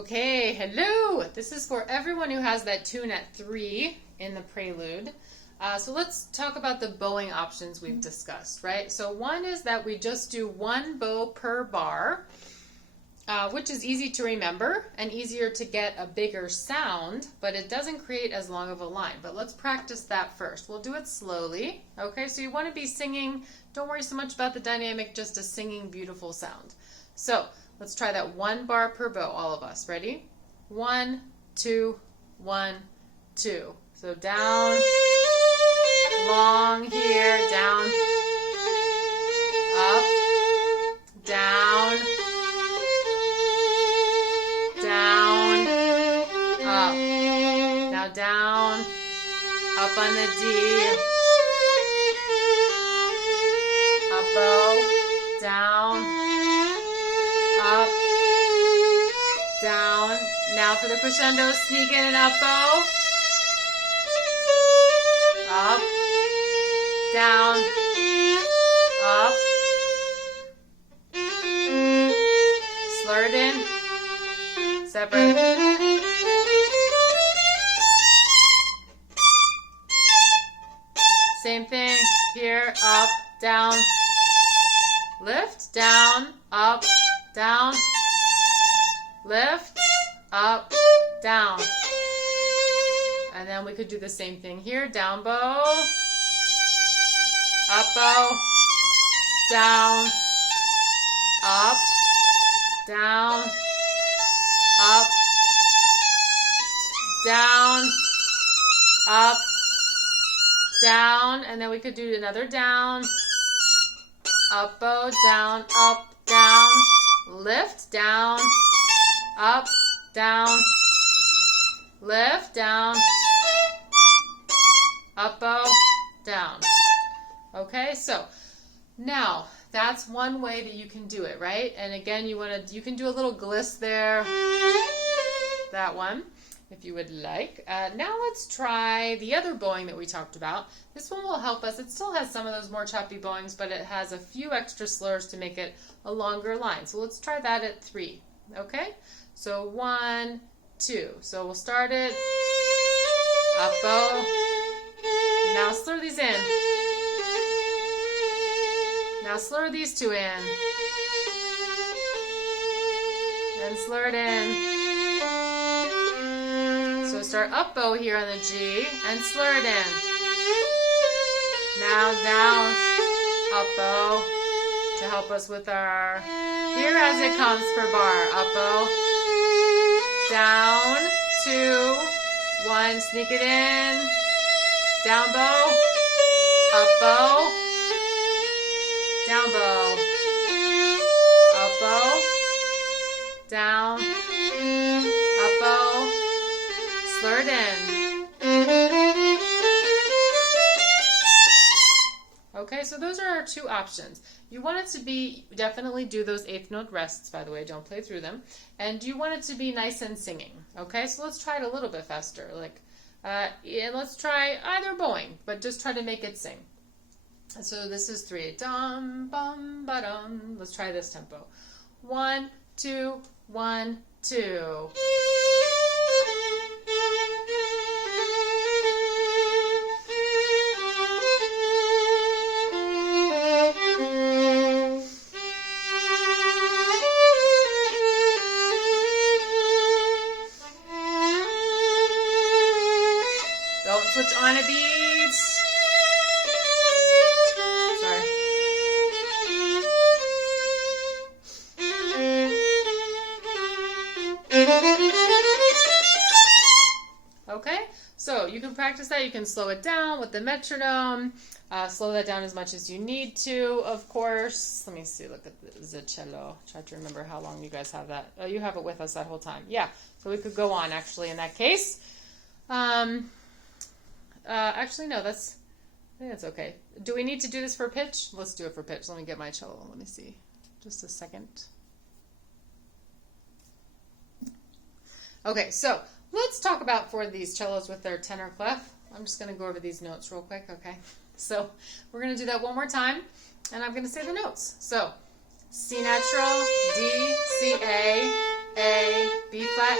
Okay, hello! This is for everyone who has that tune at 3 in the prelude. So let's talk about the bowing options we've discussed, right? So one is that we just do one bow per bar, which is easy to remember and easier to get a bigger sound, but it doesn't create as long of a line. But let's practice that first. We'll do it slowly, okay? So you want to be singing, don't worry so much about the dynamic, just a singing beautiful sound. So let's try that one bar per bow, all of us. Ready? 1, 2, 1, 2. So down, long here, down, up, down, down, up. Now down, up on the D, up bow, down, up, down. Now for the crescendo, sneak in an up bow. Up, down, up. Slur it in. Separate. Same thing here. Up, down. Lift, down, up, down. Lift, up, down. And then we could do the same thing here. Down bow, up bow, down, up, down, up, down, up, down. And then we could do another down, up bow, down, up, down, lift, down, up, down, lift, down, up bow, down. Okay, so now that's one way that you can do it, right? And again, you can do a little gliss there, that one, if you would like. Now let's try the other bowing that we talked about. This one will help us. It still has some of those more choppy bowings, but it has a few extra slurs to make it a longer line. So let's try that at 3, okay? So 1, 2. So we'll start it, up bow. Now slur these in. Now slur these 2 in. And slur it in. So start up bow here on the G and slur it in. Now down, up bow to help us with our here as it comes per bar. Up bow, down, 2, 1, sneak it in. Down bow, up bow, down bow, up bow, down, up bow, slur it in. Okay, so those are our 2 options. You want it to be, definitely do those 8th note rests, by the way, don't play through them. And you want it to be nice and singing. Okay, so let's try it a little bit faster. And let's try either bowing, but just try to make it sing. So this is 3. Dum, bum, ba, dum. Let's try this tempo. 1, 2, 1, 2. Don't switch on a beat. Sorry. Okay, so you can practice that. You can slow it down with the metronome. Slow that down as much as you need to, of course. Let me see, look at the cello. Try to remember how long you guys have that. Oh, you have it with us that whole time. Yeah, so we could go on, actually, in that case. Actually, no, I think that's okay. Do we need to do this for pitch? Let's do it for pitch. Let me get my cello. Let me see. Just a second. Okay, so let's talk about for these cellos with their tenor clef. I'm just going to go over these notes real quick, okay? So we're going to do that one more time, and I'm going to say the notes. So C natural, D, C, A, B flat,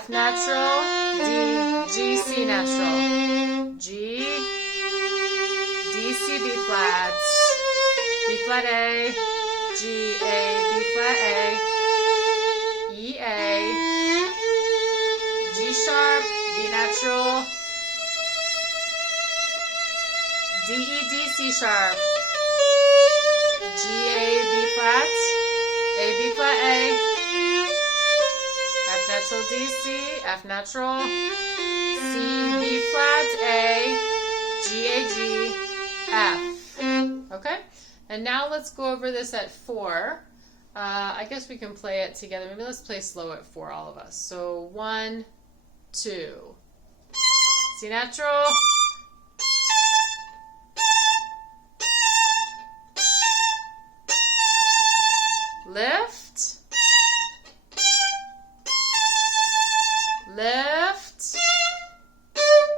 F natural, D, G, C natural, G, D, C, B flat, B flat A, G, A, B flat A, E, A, G sharp, B natural, D, E, D, C sharp, G, A, B flat, A, B flat A, F natural, D, C, F natural, C, B flat, A, G, A, G, F. Okay? And now let's go over this at 4. I guess we can play it together. Maybe let's play slow at 4, all of us. So 1, 2. C natural. Lift. Lift.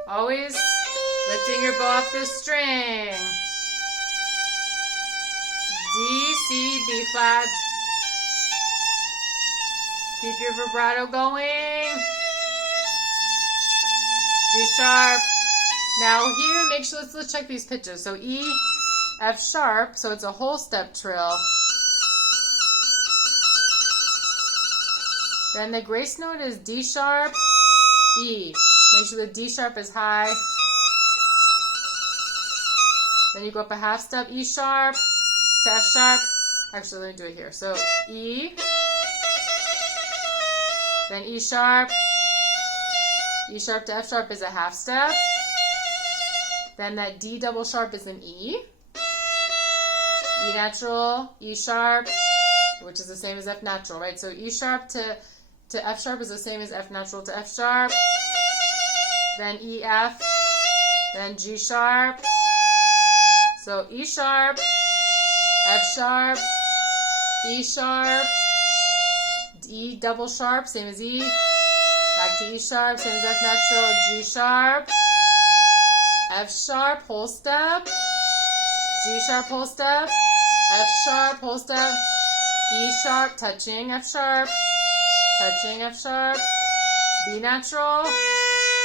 Always lifting your bow off the string. D, C, B flat. Keep your vibrato going. G sharp. Now here, make sure, let's check these pitches. So E, F sharp, so it's a whole step trill. Then the grace note is D sharp, E. Make sure the D sharp is high. Then you go up a half step, E sharp to F sharp. Actually, let me do it here. So E, then E sharp to F sharp is a half step. Then that D double sharp is an E. E natural, E sharp, which is the same as F natural, right? So E sharp to F sharp is the same as F natural to F sharp. Then E, F, then G sharp. So E sharp, F sharp, E sharp, E double sharp, same as E. Back to E sharp, same as F natural, G sharp, F sharp, whole step, G sharp, whole step, F sharp, whole step, E sharp, touching F sharp, touching F sharp, B natural,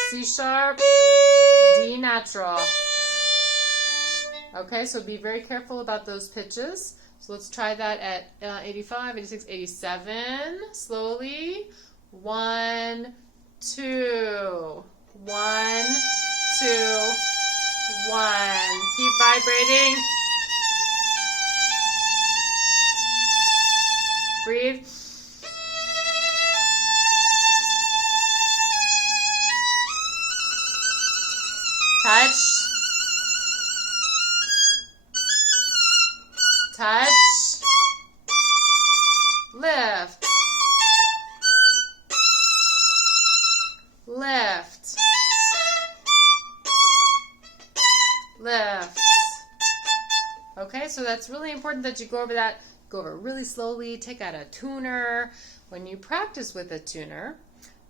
C sharp, D natural. Okay, so be very careful about those pitches. So let's try that at 85, 86, 87. Slowly. 1, 2. 1, 2, 1. Keep vibrating. Breathe. Touch. Touch. Lift. Lift. Lift. Okay, so that's really important that you go over that. Go over really slowly. Take out a tuner. When you practice with a tuner,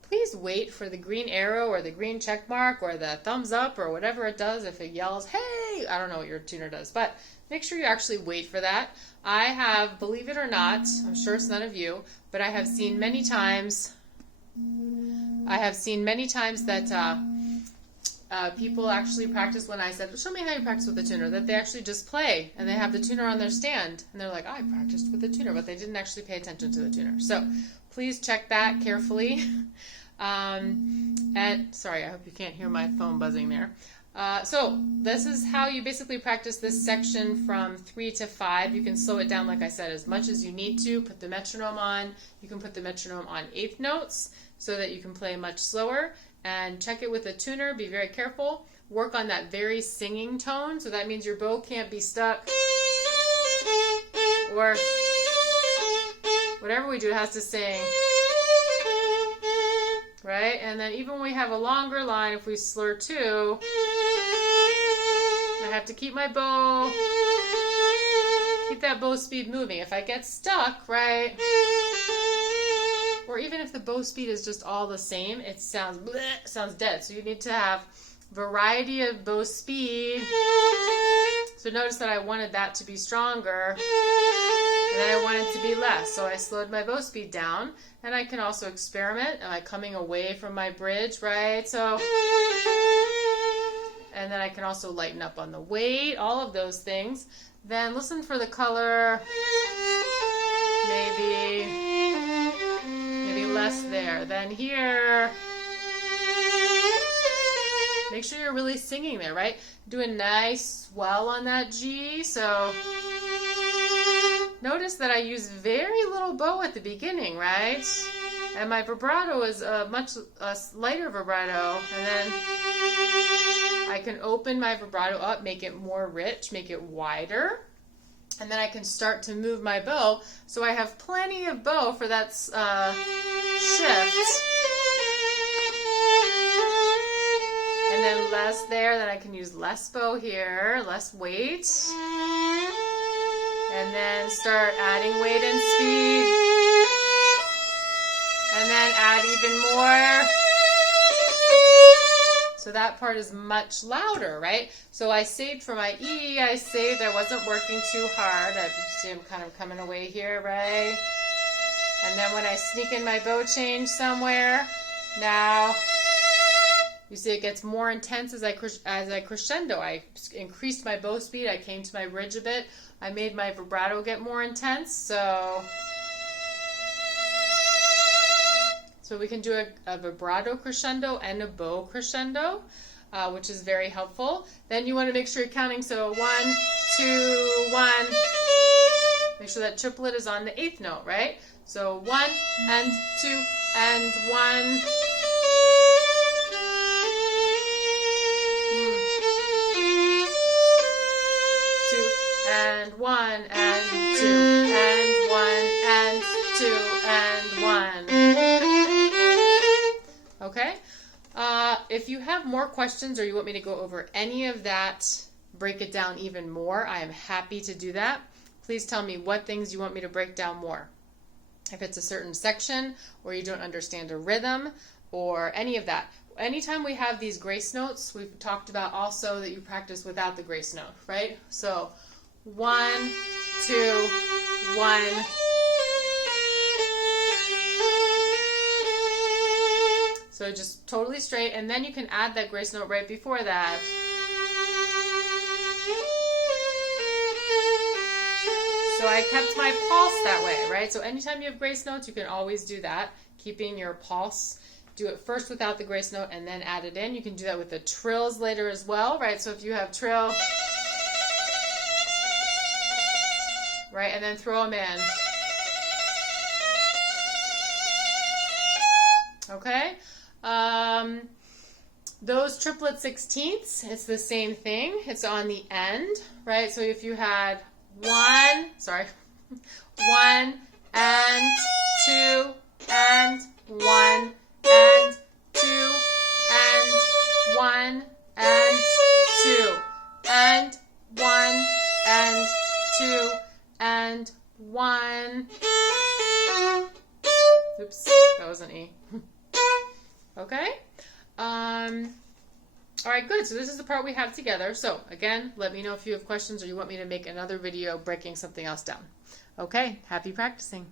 please wait for the green arrow or the green check mark or the thumbs up or whatever it does. If it yells, hey, I don't know what your tuner does, but make sure you actually wait for that. I have, believe it or not, I'm sure it's none of you, but I have seen many times that people actually practice when I said, show me how you practice with the tuner, that they actually just play and they have the tuner on their stand and they're like, I practiced with the tuner, but they didn't actually pay attention to the tuner. So please check that carefully. And sorry, I hope you can't hear my phone buzzing there. So this is how you basically practice this section from 3 to 5. You can slow it down, like I said, as much as you need to. Put the metronome on. You can put the metronome on 8th notes so that you can play much slower. And check it with a tuner. Be very careful. Work on that very singing tone. So that means your bow can't be stuck. Or whatever we do, it has to sing. Right? And then even when we have a longer line, if we slur 2, I have to keep my bow, keep that bow speed moving. If I get stuck, right, or even if the bow speed is just all the same, it sounds bleh, sounds dead. So you need to have variety of bow speed. So notice that I wanted that to be stronger. And then I want it to be less, so I slowed my bow speed down. And I can also experiment. Am I coming away from my bridge, right? So, and then I can also lighten up on the weight, all of those things. Then listen for the color, maybe less there. Then here, make sure you're really singing there, right? Do a nice swell on that G. So notice that I use very little bow at the beginning, right? And my vibrato is a much lighter vibrato. And then I can open my vibrato up, make it more rich, make it wider. And then I can start to move my bow. So I have plenty of bow for that shift. And then less there, then I can use less bow here, less weight. And then start adding weight and speed. And then add even more. So that part is much louder, right? So I saved for my E, I wasn't working too hard. I see I'm kind of coming away here, right? And then when I sneak in my bow change somewhere, now you see it gets more intense as I crescendo. I increased my bow speed, I came to my bridge a bit, I made my vibrato get more intense, so we can do a vibrato crescendo and a bow crescendo, which is very helpful. Then you want to make sure you're counting, so 1, 2, 1. Make sure that triplet is on the 8th note, right? So 1 and 2 and 1. 2 and 1 and 2 and 1 and 2 and 1. Okay? If you have more questions or you want me to go over any of that, break it down even more, I am happy to do that. Please tell me what things you want me to break down more. If it's a certain section or you don't understand a rhythm or any of that. Anytime we have these grace notes, we've talked about also that you practice without the grace note, right? So 1, 2, 1. So just totally straight, and then you can add that grace note right before that. So I kept my pulse that way, right? So anytime you have grace notes, you can always do that, keeping your pulse. Do it first without the grace note and then add it in. You can do that with the trills later as well, right? So if you have trill, right, and then throw them in. Okay? Those triplet sixteenths, it's the same thing. It's on the end, right? So if you had 1 and 2 and 1 and 2 and 1 and 2 and 1 and 2 and 1. Oops, that was an E. Okay? All right, good. So this is the part we have together. So again, let me know if you have questions or you want me to make another video breaking something else down. Okay, happy practicing.